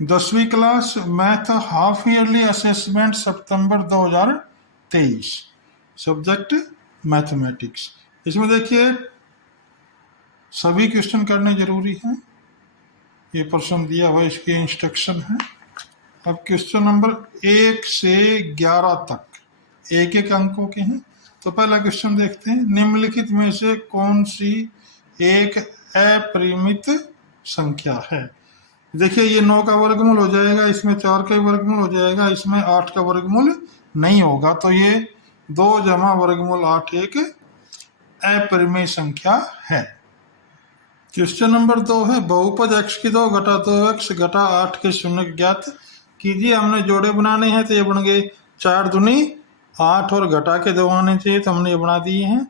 10वीं class math half yearly assessment सितंबर 2023, subject mathematics. इसमें देखिए सभी क्वेश्चन करने जरूरी हैं। ये प्रश्न दिया हुआ, इसके इंस्ट्रक्शन है। अब क्वेश्चन नंबर 1 से 11 तक एक एक अंकों के हैं। तो पहला क्वेश्चन देखते हैं, निम्नलिखित में से कौन सी एक अपरिमित संख्या है। देखिए ये 9 का वर्गमूल हो जाएगा, इसमें 4 का वर्गमूल हो जाएगा, इसमें 8 का वर्गमूल नहीं होगा। तो ये 2 जमा वर्गमूल 8 एक अपरिमेय संख्या है। क्वेश्चन नंबर 2 है, बहुपद x की 2 घटा 2x घटा 8 के शून्य ज्ञात कीजिए। हमने जोड़े बनाने हैं तो ये बन गए 4 दूनी 8 और घटा के 2 आने चाहिए, तो हमने ये बना दिए हैं।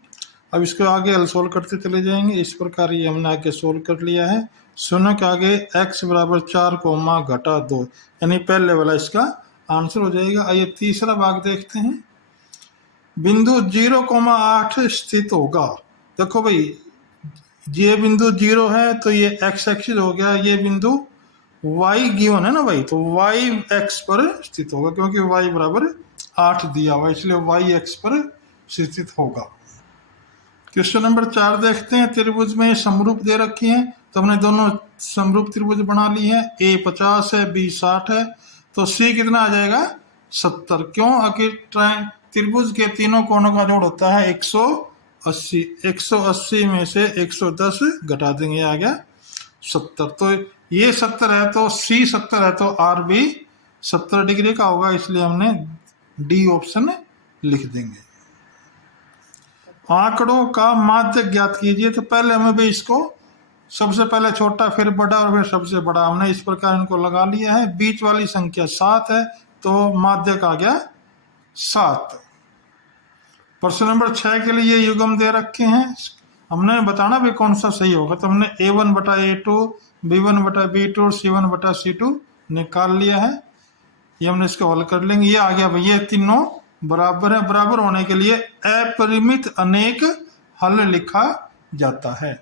अब इसको आगे हल सोल्व करते चले जाएंगे। इस प्रकार ये हमने आगे सोल्व कर लिया है। शून्य के आगे x बराबर 4 कोमा घटा 2, यानी पहले वाला इसका आंसर हो जाएगा। आइए तीसरा भाग देखते हैं। बिंदु 0,8 स्थित होगा। देखो भाई ये बिंदु 0 है तो ये x एक्सिस हो गया, ये बिंदु y गिवन है ना भाई, तो y x पर स्थित होगा, क्योंकि y बराबर 8 दिया हुआ, इसलिए y x पर स्थित होगा। क्वेश्चन नंबर 4 देखते हैं। त्रिभुज में समरूप दे रखी है, तो हमने दोनों समरूप त्रिभुज बना ली है। a 50 है, b 60 है, तो c कितना आ जाएगा 70। क्यों? आखिर त्रिभुज के तीनों कोणों का जोड़ होता है 180। 180 में से 110 घटा देंगे, आ गया 70। तो ये 70 है तो c 70 है, तो r भी 70 डिग्री का होगा, इसलिए हमने डी ऑप्शन लिख देंगे। आंकड़ों का माध्य ज्ञात कीजिए। तो पहले हमें भी इसको सबसे पहले छोटा फिर बड़ा और फिर सबसे बड़ा, हमने इस प्रकार इनको लगा लिया है। बीच वाली संख्या 7 है, तो माध्य का आ गया 7। प्रश्न नंबर 6 के लिए युग्म दे रखे हैं, हमने बताना भी कौन सा सही होगा। तो हमने a1 बटा a2, b1 बटा b2 और c1 बटा c2 निकाल लिया है। ये हमने इसको हल कर लेंगे। ये आ गया भैया, तीनों बराबर है। बराबर होने के लिए अपरिमित अनेक हल लिखा जाता है।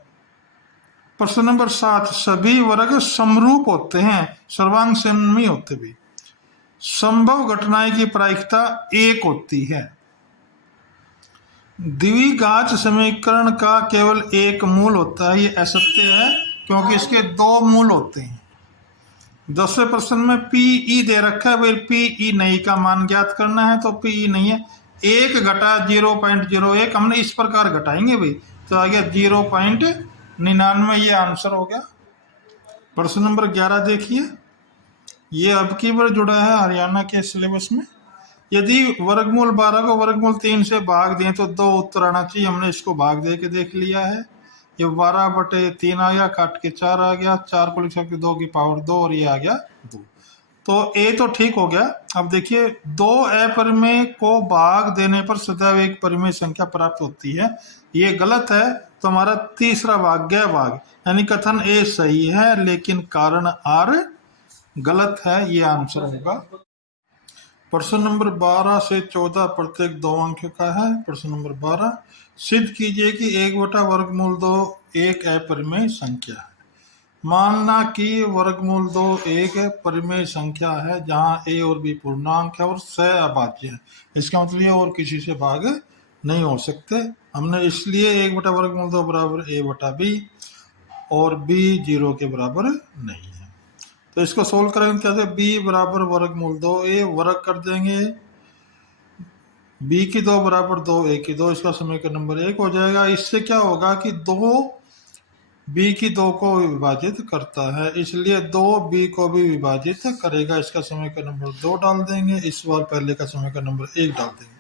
प्रश्न नंबर 7, सभी वर्ग समरूप होते हैं, सर्वांग सममी होते भी। संभव घटनाएं की प्रायिकता 1 होती है। द्विघात समीकरण का केवल एक मूल होता है, ये असत्य है, क्योंकि इसके 2 मूल होते हैं। 10वें प्रश्न में पीई दे रखा है, भाई पीई नहीं का मान ज्ञात करना है, तो पीई नहीं है। 1 घटा 0.01 हमने इस प्रकार घटाएंगे भाई, तो आ गया 0.99, ये आंसर हो गया। प्रश्न नंबर 11 देखिए, ये अब की बार जुड़ा है हरियाणा के सिलेबस में। यदि वर्गमूल 12 को वर्गमूल 3 से भाग दें तो 2 उत्तर आना चाहिए। हमने इसको भाग दे के देख लिया है। ये 12/3 आ गया, काट के 4 आ गया, 4 को लिख सकते 2 की पावर 2, और ये आ गया 2। तो ए तो ठीक हो गया। अब देखिए 2 अपरिमेय को भाग देने पर सदैव एक परिमेय संख्या प्राप्त होती है, ये गलत है। तो हमारा तीसरा भाग गया भाग, यानी कथन ए सही है लेकिन कारण आर गलत है, ये आंसर होगा। प्रश्न नंबर 12 से 14 प्रत्येक 2 अंक का है। प्रश्न नंबर 12, सिद्ध कीजिए कि 1/वर्गमूल 2 एक अपरिमेय संख्या है। मानना कि वर्गमूल 2 एक परिमेय संख्या है जहां a और b पूर्णांक है और स अभाज्य है। इसका मतलब ये और किसी से भाग नहीं हो सकते। हमने इसलिए 1/वर्गमूल 2 बराबर a बटा b और b 0 के बराबर नहीं है। तो इसको सोल्व करेंगे कैसे, b बराबर वर्गमूल 2a वर्ग कर देंगे, b की 2 बराबर 2 a की 2, इसका समीकरण नंबर 1 हो जाएगा। इससे क्या होगा कि 2 b की 2 को विभाजित करता है, इसलिए 2 b को भी विभाजित करेगा। इसका समीकरण नंबर 2 डाल देंगे, इस बार पहले का समीकरण नंबर 1 डाल देंगे।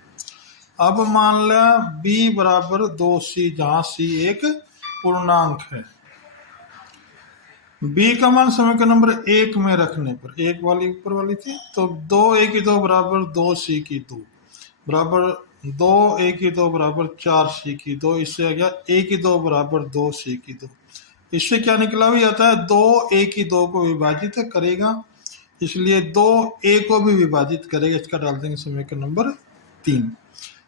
अब मान लिया b बराबर 2c, जहां c एक पूर्णांक है। b का मान समीकरण नंबर 1 में रखने पर, 1 वाली ऊपर वाली थी, तो 2a की 2 बराबर 2c की 2 बराबर 2a की 2 बराबर 4c की 2, इससे आ गया a की 2 बराबर 2c की 2। इससे क्या निकला हुआ आता है, 2a की 2 को विभाजित करेगा, इसलिए 2a को भी विभाजित करेगा। इसका डाल देंगे समीकरण नंबर 3।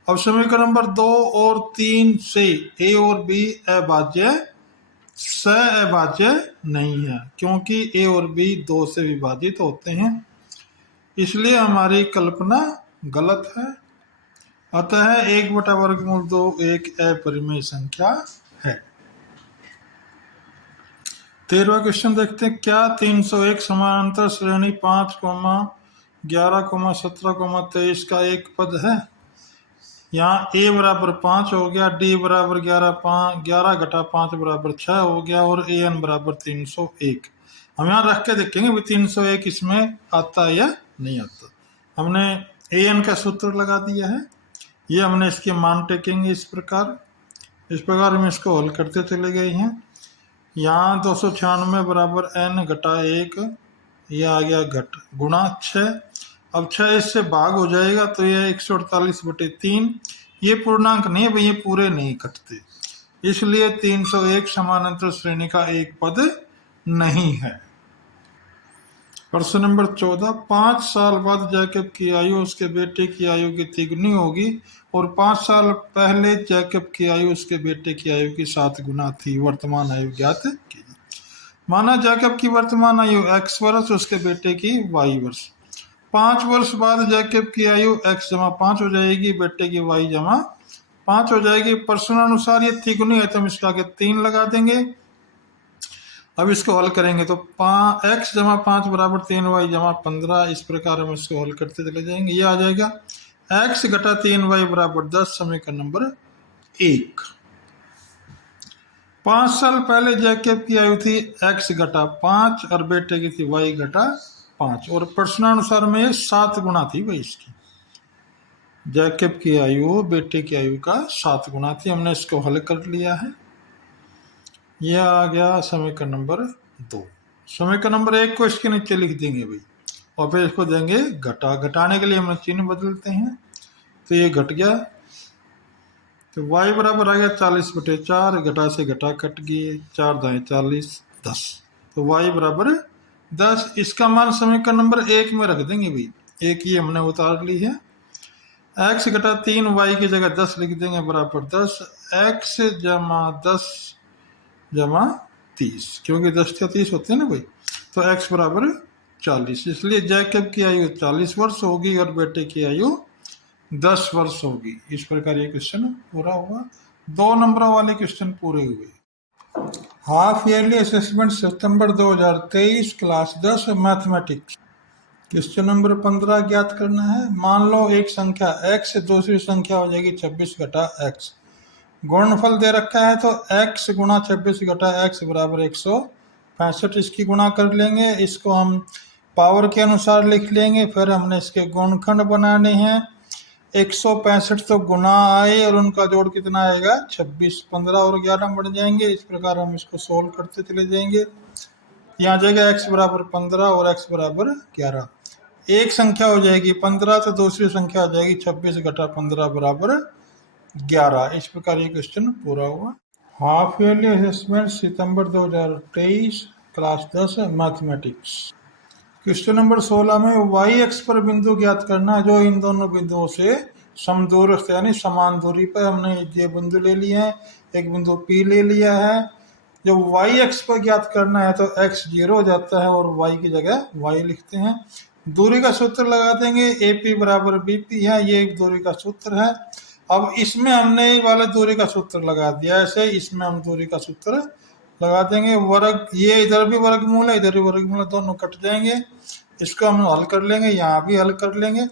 अब समीकरण नंबर 2 और 3 से a और b अभाज्य स अभाज्य नहीं है, क्योंकि ए और बी 2 से विभाजित होते हैं, इसलिए हमारी कल्पना गलत है। अतः 1/वर्गमूल 2 एक अपरिमेय संख्या है। 13वां क्वेश्चन देखते हैं। क्या 301 समानांतर श्रेणी 5, 11, 17, 23 का एक पद है? यहाँ a बराबर 5 हो गया, d बराबर 11 घटा 5 बराबर 6 हो गया, और an बराबर 301। हम यहाँ रख के देखेंगे भाई 301 इसमें आता है या नहीं आता। हमने an का सूत्र लगा दिया है, ये हमने इसके मान टेकेंगे इस प्रकार हम इसको हल करते चले गए हैं। यहाँ 296 बराबर n घटा 1, ये आ गया घट गुणा 6। अब 6 इससे भाग हो जाएगा तो ये 148/3। ये पूर्णांक नहीं है भाई, ये पूरे नहीं कटते, इसलिए 301 समानांतर श्रेणी का एक पद नहीं है। प्रश्न नंबर 14। 5 साल बाद जैकब की आयु उसके बेटे की आयु की तिगुनी होगी, और 5 साल पहले जैकब की आयु उसके बेटे की आयु की 7 गुना थी। वर्तमान आयु ज्ञात कीजिए। माना जैकब की वर्तमान आयु x वर्ष, उसके बेटे की y वर्ष। 5 वर्ष बाद जैकब की आयु x जमा 5 हो जाएगी, बेटे की y जमा 5 हो जाएगी। प्रश्नानुसार ये तिगुनी है तो हम इसका आगे 3 लगा देंगे। अब इसको हल करेंगे तो x जमा 5 बराबर 3y जमा 15, इस प्रकार हम इसको हल करते चले जाएंगे। ये आ जाएगा x घटा 3y बराबर 10, समीकरण नंबर 1। 5 साल पहले जैकब की आयु थी x घटा 5 और बेटे की थी y घटा 5, और प्रश्नानुसार में ये 7 गुना थी भाई इसकी। जैकब की आयु बेटे की आयु का 7 गुना थी। हमने इसको हल कर लिया है। यह आ गया समीकरण नंबर 2। समीकरण नंबर 1 को इसके नीचे लिख देंगे भाई, और फिर इसको देंगे घटा। घटाने के लिए हम चिन्ह बदलते हैं, तो ये घट गया, तो y बराबर आ गया 40/4। घटा से घटा कट गए, 4 दाएं 40, 10, तो y बराबर 10। इसका मान समीकरण नंबर 1 में रख देंगे भाई, एक ही हमने उतार ली है। x घटा 3y की जगह 10 लिख देंगे बराबर 10। x जमा 10 जमा 30, क्योंकि 10 से 30 होते हैं ना भाई, तो x बराबर 40, इसलिए जैकब की आयु 40 वर्ष होगी और बेटे की आयु 10 वर्ष होगी। इस प्रकार ये क्वेश्चन पूरा हुआ। 2 नंबरों वाले क्वेश्चन पूरे हुए। हाफ ईयरली असेसमेंट सितंबर 2023 क्लास 10 मैथमेटिक्स। क्वेश्चन नंबर 15 ज्ञात करना है। मान लो एक संख्या x, दूसरी संख्या हो जाएगी 26 घटा x। गुणनफल दे रखा है तो x गुणा 26 घटा x बराबर 165। इसकी गुणा कर लेंगे, इसको हम पावर के अनुसार लिख लेंगे। फिर हमने इसके गुणनखंड बनाने हैं। 165 तो गुना आए और उनका जोड़ कितना आएगा 26, 15 और 11 बढ़ जाएंगे। इस प्रकार हम इसको सोल्व करते चले जाएंगे। यहाँ आ जाएगा x बराबर 15 और x बराबर 11। एक संख्या हो जाएगी 15 तो दूसरी संख्या हो जाएगी 26 घटा 15 बराबर 11। इस प्रकार ये क्वेश्चन पूरा हुआ। हाफ ईयरली असेसमेंट सितंबर 2023 क्लास 10 मैथमेटिक्स। क्वेश्चन नंबर 16 में y अक्ष पर बिंदु ज्ञात करना, जो इन दोनों बिंदुओं से समदूरस्थ यानी समान दूरी पर। हमने ये बिंदु ले लिए हैं, एक बिंदु P ले लिया है। जब y अक्ष पर ज्ञात करना है तो x 0 हो जाता है और y की जगह y लिखते हैं। दूरी का सूत्र लगा देंगे, AP बराबर BP है, ये एक दूरी का सूत्र है। अब इसमें हमने वाला दूरी का सूत्र लगा दिया, ऐसे इसमें हम दूरी का सूत्र लगा देंगे। वर्ग, ये इधर भी वर्गमूल है, इधर भी वर्गमूल है, दोनों कट जाएंगे। इसको हम हल कर लेंगे, यहाँ भी हल कर लेंगे।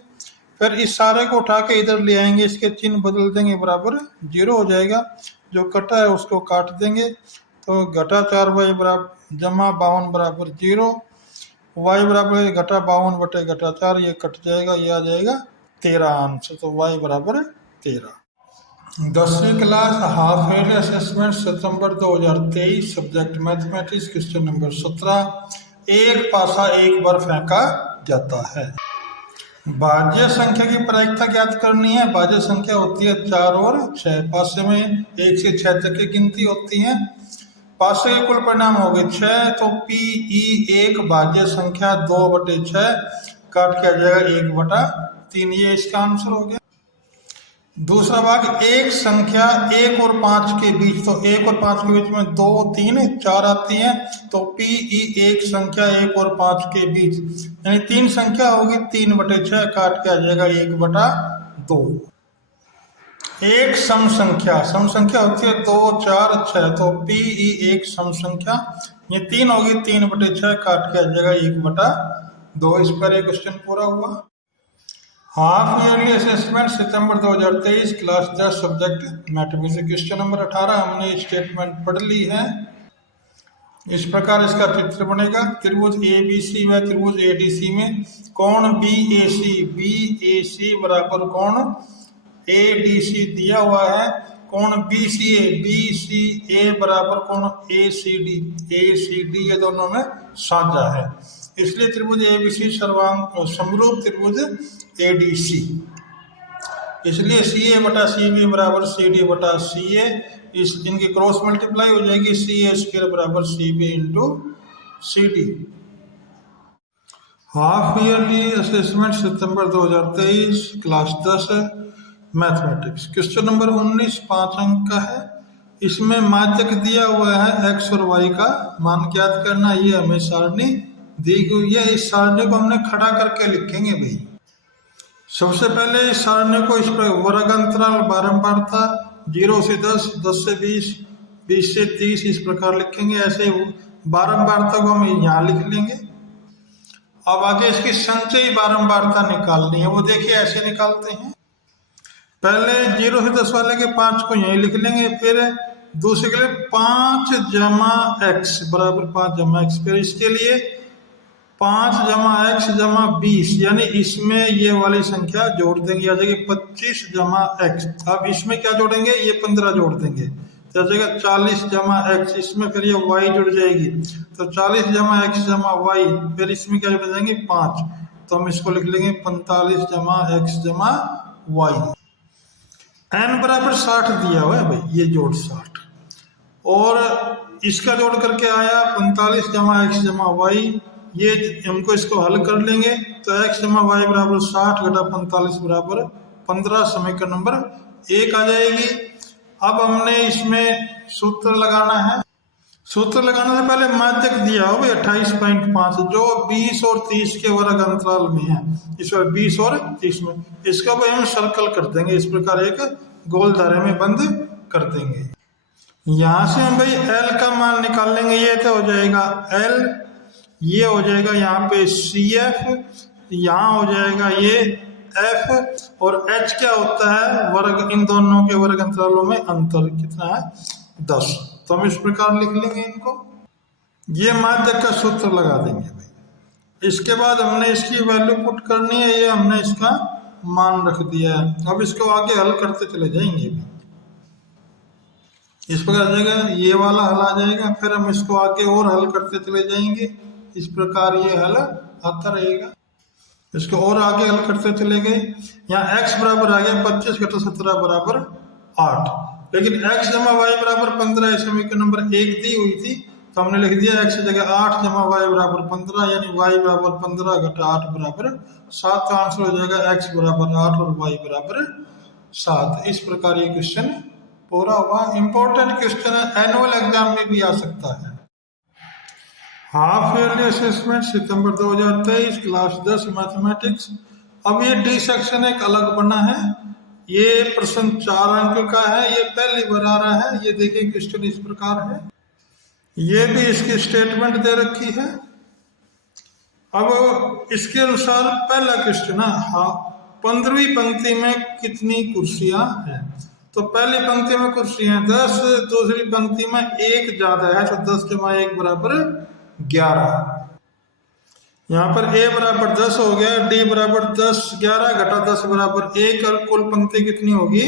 फिर इस सारे को उठा के इधर ले आएंगे, इसके चिन्ह बदल देंगे, बराबर 0 हो जाएगा। जो कटा है उसको काट देंगे, तो घटा 4y बराबर जमा 52 बराबर 0। y बराबर घटा 52 बटे घटा 4, ये कट जाएगा, ये आ जाएगा 13 आंसर। तो y बराबर 13। 10वीं क्लास हाफ ईयरली असेसमेंट सितंबर 2023 सब्जेक्ट मैथमेटिक्स। Question number 17। एक पासा एक बार फेंका जाता है। भाज्य संख्या की प्रायिकता ज्ञात करनी है। भाज्य संख्या होती है 4 और 6। पासे में 1 से 6 तक की गिनती होती है। पासे के कुल परिणाम हो गए 6, तो PE1 भाज्य संख्या 2/6 काट के आ जाएगा 1/3। ये इसका आंसर हो गया। दूसरा भाग एक संख्या 1 और 5 के बीच, तो 1 और 5 के बीच में 2 3 4 आती है, तो PE एक संख्या 1 और 5 के बीच, यानी 3 संख्या होगी, 3/6 काट के आ जाएगा 1/2। एक सम संख्या होती है 2 4 6, तो PE एक सम संख्या, ये 3 होगी, 3/6 काट के आ जाएगा 1/2। इस पर एक क्वेश्चन पूरा हुआ। हाफ ईयरली असेसमेंट सितंबर 2023 class 10 subject mathematics, question number 18 हमने स्टेटमेंट पढ़ ली है। इस प्रकार इसका चित्र बनेगा। त्रिभुज ABC व त्रिभुज ADC में कोण BAC बराबर कोण ADC दिया हुआ है। कोण BCA बराबर कोण ACD ये दोनों में साझा है, इसलिए त्रिभुज ABC समरूप त्रिभुज ADC, इसलिए CA/CB बराबर CD/CA, इनकी क्रॉस मल्टीप्लाई हो जाएगी, CA² बराबर CB into CD। Half yearly assessment सितंबर 2023 क्लास 10 मैथमेटिक्स, क्वेश्चन नंबर 19 5 अंक का है। इसमें माध्यक दिया हुआ है x और y का मान ज्ञात करना। ये हमें सारणी दी गई है, इस सारणी को हमने खड़ा करके लिखेंगे भाई। सबसे पहले इस सारणी को इस पर वर्ग अंतराल बारंबारता 0 से 10, 10 से 20, 20 से 30 इस प्रकार लिखेंगे। ऐसे बारंबारता को हम यहाँ लिख लेंगे। अब आगे इसकी संचयी बारंबारता निकालनी है, वो देखिए ऐसे निकालते हैं। पहले 0 से 10 वाले के 5 को यहीं लिख लेंगे, फिर दूसरे के लिए 5 जमा x बराबर 5 जमा x, फिर इसके लिए 5 जमा x जमा 20, यानी इसमें ये वाली संख्या जोड़ देंगे, आ जाएगी 25 जमा x। अब इसमें क्या जोड़ेंगे, ये 15 जोड़ देंगे तो आ जाएगा 40 जमा x, इसमें फिर ये y जुड़ जाएगी, तो 40 जमा x जमा y, फिर इसमें क्या जुड़ जाएंगे 5, तो हम इसको लिख लेंगे 45 जमा x जमा y। n बराबर 60 दिया हुआ है भाई, ये जोड़ 60, और इसका जोड़ करके आया 45 जमा x जमा y, ये हमको इसको हल कर लेंगे तो x जमा y बराबर 60 घटा 45 बराबर 15, समीकरण नंबर 1 आ जाएगी। अब हमने इसमें सूत्र लगाना है। सूत्र लगाने से पहले माध्यक दिया हो भाई 28.5, जो 20 और 30 के वर्ग अंतराल में है, इस बार 20 और 30 में, इसका भाई हम सर्कल कर देंगे, इस प्रकार एक गोल दायरे में बंद कर देंगे। यहाँ से हम भाई L का मान निकाल लेंगे, ये तो हो जाएगा L, ये हो जाएगा यहाँ पे CF, यहाँ हो जाएगा ये F, और H क्या होता है, वर्ग, इन दोनों के वर्ग अंतरालों में अंतर कितना है 10, तो हम इस प्रकार लिख लेंगे इनको। ये माध्यक का सूत्र लगा देंगे भाई। इसके बाद हमने इसकी वैल्यू पुट करनी है, ये हमने इसका मान रख दिया है। अब इसको आगे हल करते चले जाएंगे भी, इस प्रकार आ जाएगा, ये वाला हल आ जाएगा, फिर हम इसको आगे और हल करते चले जाएंगे, इस प्रकार ये हल आता रहेगा। इसको और आगे हल करते चले गए, यहाँ x बराबर आ गया 25 घटा 17 बराबर 8, लेकिन x जमा y बराबर 15 समीकरण नंबर 1 दी हुई थी, तो हमने लिख दिया x की जगह 8 जमा y बराबर 15, यानी y बराबर 15 घटा 8 बराबर 7, का आंसर हो जाएगा x बराबर 8 और y बराबर 7। इस प्रकार ये क्वेश्चन पूरा हुआ। इंपॉर्टेंट क्वेश्चन है, एनुअल एग्जाम में भी आ सकता है। हाफ ईयरली असेसमेंट सितंबर 2023 क्लास 10 मैथमेटिक्स। अब ये डी सेक्शन एक अलग बना है, ये प्रश्न 4 अंक का है, ये पहली बार आ रहा है। ये देखिए क्वेश्चन इस प्रकार है, ये भी इसकी स्टेटमेंट दे रखी है। अब इसके अनुसार पहला क्वेश्चन है, हाँ 15वीं पंक्ति में कितनी कुर्सियां हैं, तो पहली पंक्ति में कुर्सियां 10, दूसरी पंक्ति में एक ज्यादा है, तो 10 जमा 1 बराबर 11। यहाँ पर a बराबर 10 हो गया, d बराबर 10, 11 घटा 10 बराबर 1, और कुल पंक्ति कितनी होगी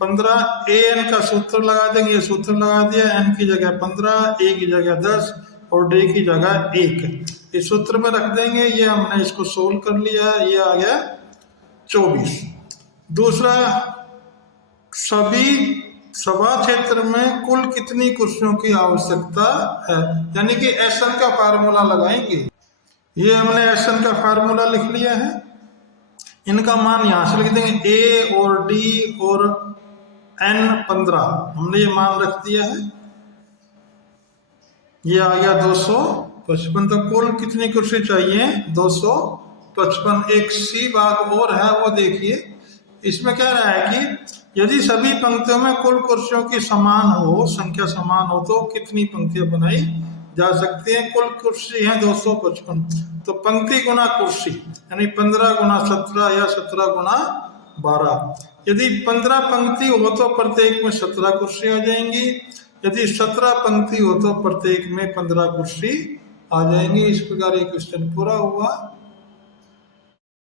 15। an का सूत्र लगा देंगे, ये सूत्र लगा दिया, n की जगह 15, a की जगह 10 और d की जगह 1, इस सूत्र में रख देंगे। ये हमने इसको सोल्व कर लिया है, ये आ गया 24। दूसरा, सभी सभा क्षेत्र में कुल कितनी कुर्सियों की आवश्यकता है, यानी कि SN का फार्मूला लगाएंगे। ये हमने SN का फार्मूला लिख लिया है। इनका मान यहां से लिख देंगे, ए और डी और एन 15, हमने ये मान रख दिया है। ये आ गया 255। तो कुल कितनी कुर्सी चाहिए? 255। एक सी भाग और है, वो देखिए। इसमें कह रहा है कि यदि सभी पंक्तियों में कुल कुर्सियों की समान हो, संख्या समान हो, तो कितनी पंक्तियां बनाई जा सकती हैं? कुल कुर्सी है 255, तो पंक्ति गुना कुर्सी यानी 15 गुना 17 या 17 गुना 12। यदि 15 पंक्ति हो तो प्रत्येक में 17 कुर्सी आ जाएंगी। यदि 17 पंक्ति हो तो प्रत्येक में 15 कुर्सी आ जाएंगी। इस प्रकार ये क्वेश्चन पूरा हुआ।